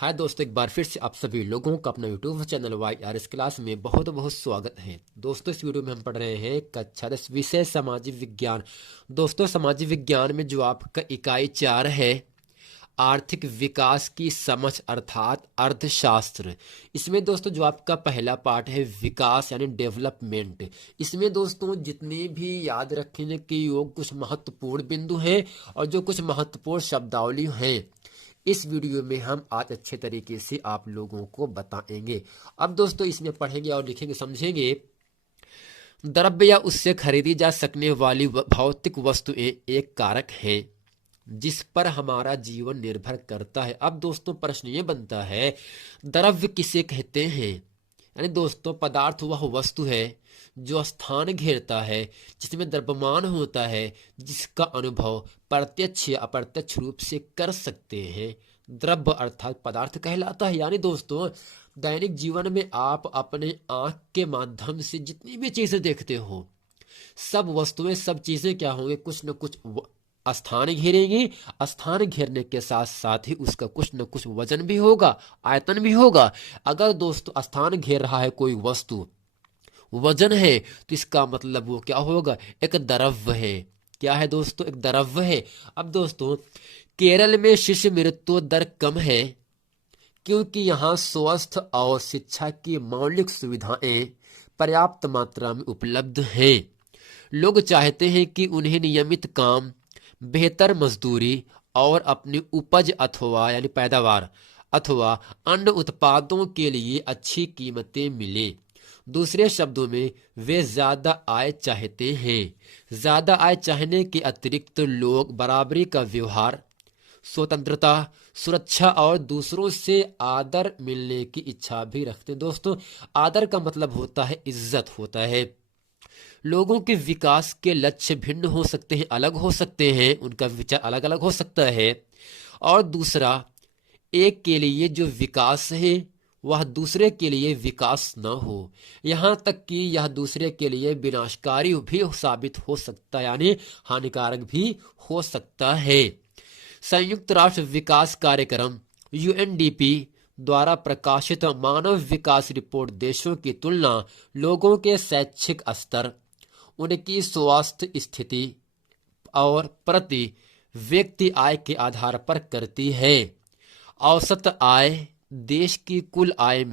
हाय दोस्तों, एक बार फिर से आप सभी लोगों का अपना यूट्यूब चैनल YRS क्लास में बहुत बहुत स्वागत है। दोस्तों, इस वीडियो में हम पढ़ रहे हैं कक्षा 10 विषय सामाजिक विज्ञान। दोस्तों, सामाजिक विज्ञान में जो आपका इकाई 4 है, आर्थिक विकास की समझ अर्थात अर्थशास्त्र। इसमें दोस्तों जो आपका पहला पार्ट है विकास यानी डेवलपमेंट। इसमें दोस्तों जितने भी याद रखने के योग कुछ महत्वपूर्ण बिंदु हैं और जो कुछ महत्वपूर्ण शब्दावली हैं, इस वीडियो में हम आज अच्छे तरीके से आप लोगों को बताएंगे। अब दोस्तों इसमें पढ़ेंगे और लिखेंगे, समझेंगे। द्रव्य या उससे खरीदी जा सकने वाली भौतिक वस्तुएं एक कारक है जिस पर हमारा जीवन निर्भर करता है। अब दोस्तों प्रश्न ये बनता है, द्रव्य किसे कहते हैं? यानी दोस्तों पदार्थ वह वस्तु है जो स्थान घेरता है, जिसमें द्रव्यमान होता है, जिसका अनुभव प्रत्यक्ष या अप्रत्यक्ष रूप से कर सकते हैं। द्रव्य अर्थात पदार्थ कहलाता है। यानी दोस्तों दैनिक जीवन में आप अपने आंख के माध्यम से जितनी भी चीजें देखते हो, सब वस्तुएं सब चीजें क्या होंगे, कुछ न कुछ स्थान घेरेंगे। स्थान घेरने के साथ साथ ही उसका कुछ न कुछ वजन भी होगा, आयतन भी होगा। अगर दोस्तों स्थान घेर रहा है कोई वस्तु, वजन है, तो इसका मतलब वो क्या होगा, एक द्रव्य है। क्या है दोस्तों? एक द्रव्य है। अब दोस्तों केरल में शिशु मृत्यु दर कम है क्योंकि यहाँ स्वास्थ्य और शिक्षा की मौलिक सुविधाएं पर्याप्त मात्रा में उपलब्ध हैं। लोग चाहते हैं कि उन्हें नियमित काम, बेहतर मजदूरी और अपनी उपज अथवा यानी पैदावार अथवा अन्य उत्पादों के लिए अच्छी कीमतें मिले। दूसरे शब्दों में वे ज्यादा आय चाहते हैं। ज्यादा आय चाहने के अतिरिक्त लोग बराबरी का व्यवहार, स्वतंत्रता, सुरक्षा और दूसरों से आदर मिलने की इच्छा भी रखते हैं। दोस्तों आदर का मतलब होता है इज्जत होता है। लोगों के विकास के लक्ष्य भिन्न हो सकते हैं, अलग हो सकते हैं, उनका विचार अलग अलग हो सकता है। और दूसरा, एक के लिए जो विकास है वह दूसरे के लिए विकास न हो, यहाँ तक कि यह दूसरे के लिए विनाशकारी भी साबित हो सकता है, यानी हानिकारक भी हो सकता है। संयुक्त राष्ट्र विकास कार्यक्रम UNDP द्वारा प्रकाशित मानव विकास रिपोर्ट देशों की तुलना लोगों के शैक्षिक स्तर, उनकी स्वास्थ्य स्थिति और प्रति व्यक्ति आय के आधार पर करती है। औसत आय देश की कुल आय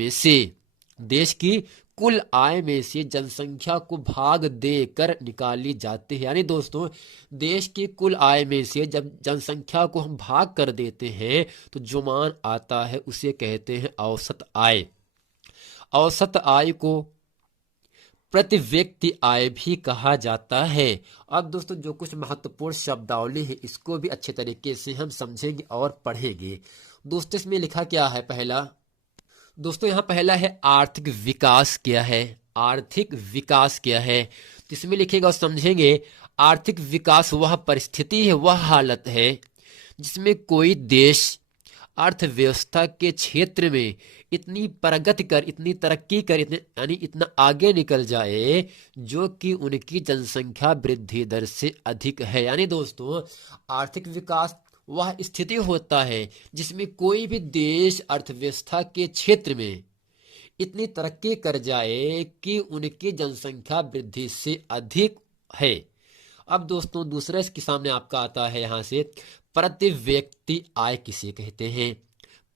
में से जनसंख्या को भाग देकर निकाली जाती है। यानी दोस्तों देश की कुल आय में से जब जनसंख्या को हम भाग कर देते हैं तो जो मान आता है उसे कहते हैं औसत आय। औसत आय को प्रति व्यक्ति आय भी कहा जाता है। अब दोस्तों जो कुछ महत्वपूर्ण शब्दावली है इसको भी अच्छे तरीके से हम समझेंगे और पढ़ेंगे। दोस्तों इसमें लिखा क्या है? पहला दोस्तों यहाँ पहला है आर्थिक विकास क्या है। आर्थिक विकास क्या है तो इसमें लिखेगा और समझेंगे। आर्थिक विकास वह परिस्थिति है, वह हालत है जिसमें कोई देश अर्थव्यवस्था के क्षेत्र में इतनी प्रगति कर, इतनी तरक्की कर, यानी इतना आगे निकल जाए जो कि उनकी जनसंख्या वृद्धि दर से अधिक है। यानी दोस्तों आर्थिक विकास वह स्थिति होता है जिसमें कोई भी देश अर्थव्यवस्था के क्षेत्र में इतनी तरक्की कर जाए कि उनकी जनसंख्या वृद्धि से अधिक है। अब दोस्तों दूसरा इसके सामने आपका आता है यहाँ से, प्रति व्यक्ति आय किसे कहते हैं?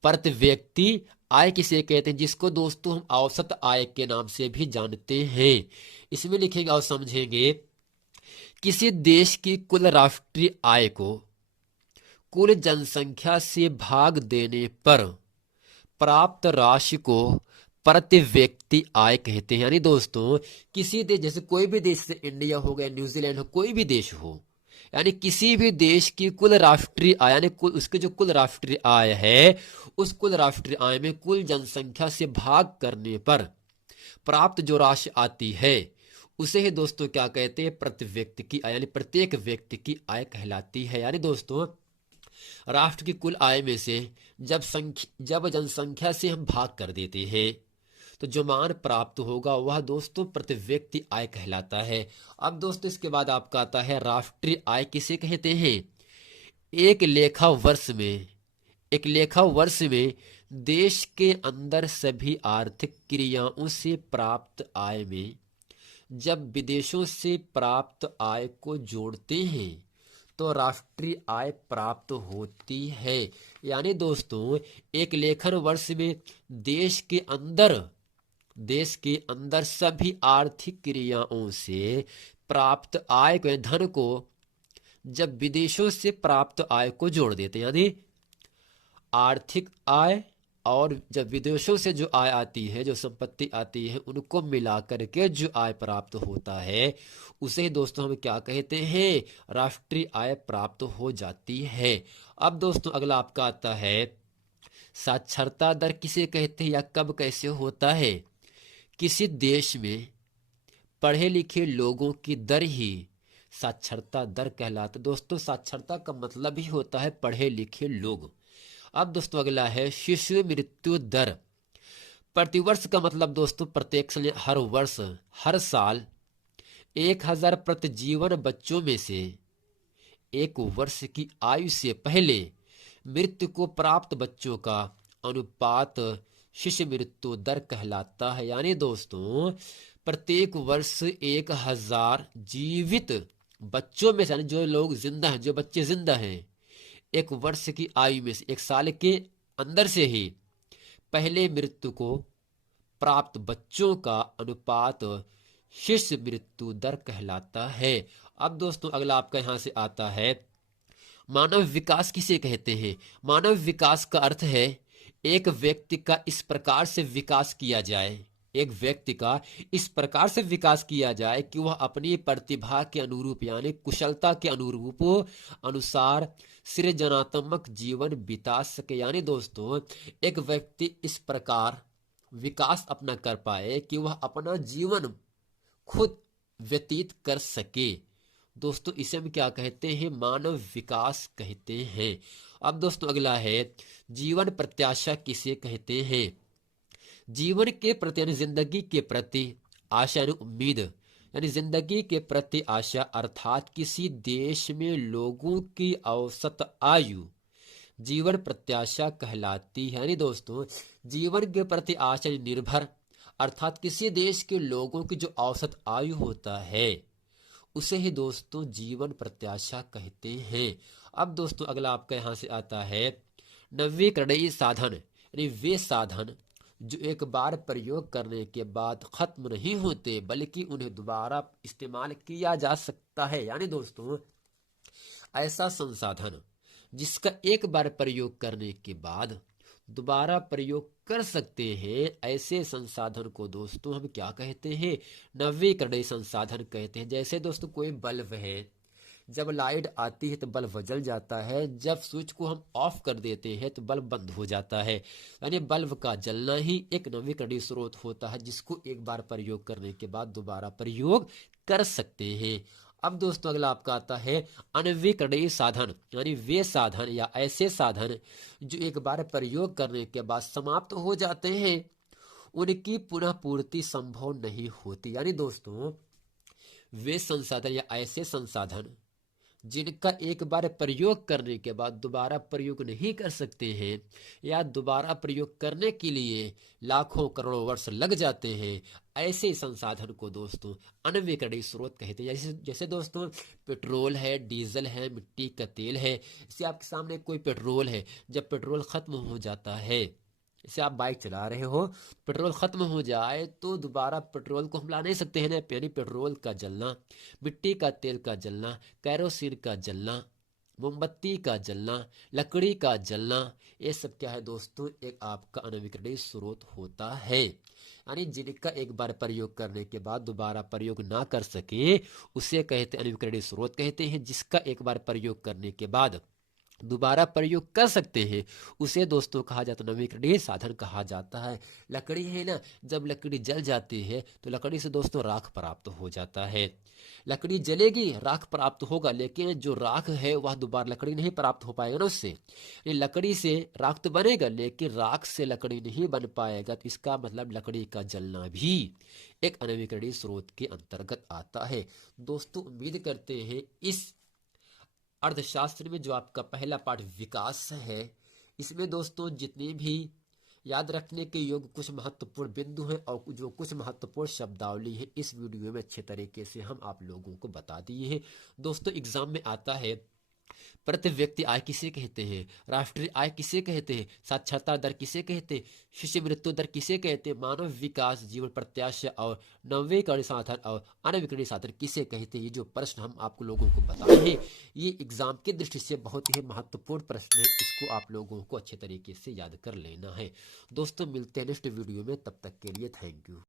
प्रति व्यक्ति आय किसे कहते हैं, जिसको दोस्तों हम औसत आय के नाम से भी जानते हैं। इसमें लिखेंगे और समझेंगे। किसी देश की कुल राष्ट्रीय आय को कुल जनसंख्या से भाग देने पर प्राप्त राशि को प्रति व्यक्ति आय कहते हैं। यानी दोस्तों किसी देश, जैसे कोई भी देश, से इंडिया हो गया, न्यूजीलैंड हो, कोई भी देश हो, यानी किसी भी देश की कुल राष्ट्रीय आय, यानी कुल उसके जो कुल राष्ट्रीय आय है उस कुल राष्ट्रीय आय में कुल जनसंख्या से भाग करने पर प्राप्त जो राशि आती है उसे ही दोस्तों क्या कहते हैं? प्रति व्यक्ति की आय, यानी प्रत्येक व्यक्ति की आय कहलाती है। यानी दोस्तों राष्ट्र की कुल आय में से जब जनसंख्या से हम भाग कर देते हैं तो जो मान प्राप्त होगा वह दोस्तों प्रति व्यक्ति आय कहलाता है। अब दोस्तों इसके बाद आपका आता है राष्ट्रीय आय किसे कहते हैं? एक लेखा वर्ष में एक लेखा वर्ष में देश के अंदर सभी आर्थिक क्रियाओं से प्राप्त आय में जब विदेशों से प्राप्त आय को जोड़ते हैं तो राष्ट्रीय आय प्राप्त होती है। यानी दोस्तों एक लेखन वर्ष में देश के अंदर सभी आर्थिक क्रियाओं से प्राप्त आय को, धन को, जब विदेशों से प्राप्त आय को जोड़ देते हैं, यानी आर्थिक आय और जब विदेशों से जो आय आती है, जो संपत्ति आती है, उनको मिला करके जो आय प्राप्त होता है उसे दोस्तों हम क्या कहते हैं, राष्ट्रीय आय प्राप्त हो जाती है। अब दोस्तों अगला आपका आता है साक्षरता दर किसे कहते हैं या कब कैसे होता है। किसी देश में पढ़े लिखे लोगों की दर ही साक्षरता दर कहलाता है। दोस्तों साक्षरता का मतलब ही होता है पढ़े लिखे लोग। अब दोस्तों अगला है शिशु मृत्यु दर। प्रतिवर्ष का मतलब दोस्तों प्रत्येक साल, हर वर्ष, हर साल 1000 प्रति जीवन बच्चों में से 1 वर्ष की आयु से पहले मृत्यु को प्राप्त बच्चों का अनुपात शिशु मृत्यु दर कहलाता है। यानी दोस्तों प्रत्येक वर्ष 1000 जीवित बच्चों में से, यानी जो लोग जिंदा हैं, जो बच्चे जिंदा हैं, 1 वर्ष की आयु में से, 1 साल के अंदर से ही पहले मृत्यु को प्राप्त बच्चों का अनुपात शिशु मृत्यु दर कहलाता है। अब दोस्तों अगला आपका यहां से आता है मानव विकास किसे कहते हैं। मानव विकास का अर्थ है एक व्यक्ति का इस प्रकार से विकास किया जाए, एक व्यक्ति का इस प्रकार से विकास किया जाए कि वह अपनी प्रतिभा के अनुरूप, यानी कुशलता के अनुरूप अनुसार सृजनात्मक जीवन बिता सके। यानी दोस्तों एक व्यक्ति इस प्रकार विकास अपना कर पाए कि वह अपना जीवन खुद व्यतीत कर सके। दोस्तों इसे हम क्या कहते हैं, मानव विकास कहते हैं। अब दोस्तों अगला है जीवन प्रत्याशा किसे कहते हैं। जीवन के प्रति, यानी जिंदगी के प्रति आशा, यानी उम्मीद, यानी जिंदगी के प्रति आशा अर्थात किसी देश में लोगों की औसत आयु जीवन प्रत्याशा कहलाती है। यानी दोस्तों जीवन के प्रति आशा निर्भर अर्थात किसी देश के लोगों की जो औसत आयु होता है उसे ही दोस्तों जीवन प्रत्याशा कहते हैं। अब दोस्तों अगला आपका यहां से आता है नवीकरणीय साधन, यानी वे साधन जो एक बार प्रयोग करने के बाद खत्म नहीं होते बल्कि उन्हें दोबारा इस्तेमाल किया जा सकता है। यानी दोस्तों ऐसा संसाधन जिसका एक बार प्रयोग करने के बाद दोबारा प्रयोग कर सकते हैं, ऐसे संसाधन को दोस्तों हम क्या कहते हैं, नवीकरणीय संसाधन कहते हैं। जैसे दोस्तों कोई बल्ब है, जब लाइट आती है तो बल्ब जल जाता है, जब स्विच को हम ऑफ कर देते हैं तो बल्ब बंद हो जाता है। यानी बल्ब का जलना ही एक नवीकरणीय स्रोत होता है जिसको एक बार प्रयोग करने के बाद दोबारा प्रयोग कर सकते हैं। अब दोस्तों अगला आपका आता है अनवीकरणीय साधन, यानी वे साधन या ऐसे साधन जो एक बार प्रयोग करने के बाद समाप्त हो जाते हैं, उनकी पुनः पूर्ति संभव नहीं होती। यानी दोस्तों वे संसाधन या ऐसे संसाधन जिनका एक बार प्रयोग करने के बाद दोबारा प्रयोग नहीं कर सकते हैं या दोबारा प्रयोग करने के लिए लाखों करोड़ों वर्ष लग जाते हैं, ऐसे संसाधन को दोस्तों अनवीकरणीय स्रोत कहते हैं। जैसे दोस्तों पेट्रोल है, डीजल है, मिट्टी का तेल है। जैसे आपके सामने कोई पेट्रोल है, जब पेट्रोल खत्म हो जाता है, जैसे आप बाइक चला रहे हो, पेट्रोल खत्म हो जाए तो दोबारा पेट्रोल को हम ला नहीं सकते हैं ना। यानी पेट्रोल का जलना, मिट्टी का तेल का जलना, कैरोसिन का जलना, मोमबत्ती का जलना, लकड़ी का जलना, ये सब क्या है दोस्तों, एक आपका अनवीकरणीय स्रोत होता है। यानी जिनका एक बार प्रयोग करने के बाद दोबारा प्रयोग ना कर सके उसे कहते अनवीकरणीय स्रोत कहते हैं। जिसका एक बार प्रयोग करने के बाद दोबारा प्रयोग कर सकते हैं उसे दोस्तों कहा जाता है नवीकरणीय साधन कहा जाता है। लकड़ी है ना, जब लकड़ी जल जाती है तो लकड़ी से दोस्तों राख प्राप्त हो जाता है। लकड़ी जलेगी, राख प्राप्त होगा, लेकिन जो राख है वह दोबारा लकड़ी नहीं प्राप्त हो पाएगा ना उससे। लकड़ी से राख तो बनेगा लेकिन राख से लकड़ी नहीं बन पाएगा, तो इसका मतलब लकड़ी का जलना भी एक अनवीकरणीय स्रोत के अंतर्गत आता है। दोस्तों उम्मीद करते हैं इस अर्थशास्त्र में जो आपका पहला पाठ विकास है इसमें दोस्तों जितने भी याद रखने के योग्य कुछ महत्वपूर्ण बिंदु हैं और जो कुछ महत्वपूर्ण शब्दावली है इस वीडियो में अच्छे तरीके से हम आप लोगों को बता दिए हैं। दोस्तों एग्जाम में आता है प्रति व्यक्ति आय किसे कहते हैं, राष्ट्रीय आय किसे कहते हैं, साक्षरता दर किसे कहते हैं, शिशु मृत्यु दर किसे कहते हैं, मानव विकास, जीवन प्रत्याशा और नवीकरण साधन और अनवीकरणीय साधन किसे कहते हैं। ये जो प्रश्न हम आपको लोगों को बताए हैं ये एग्जाम की दृष्टि से बहुत ही महत्वपूर्ण प्रश्न है, इसको आप लोगों को अच्छे तरीके से याद कर लेना है। दोस्तों मिलते हैं नेक्स्ट वीडियो में, तब तक के लिए थैंक यू।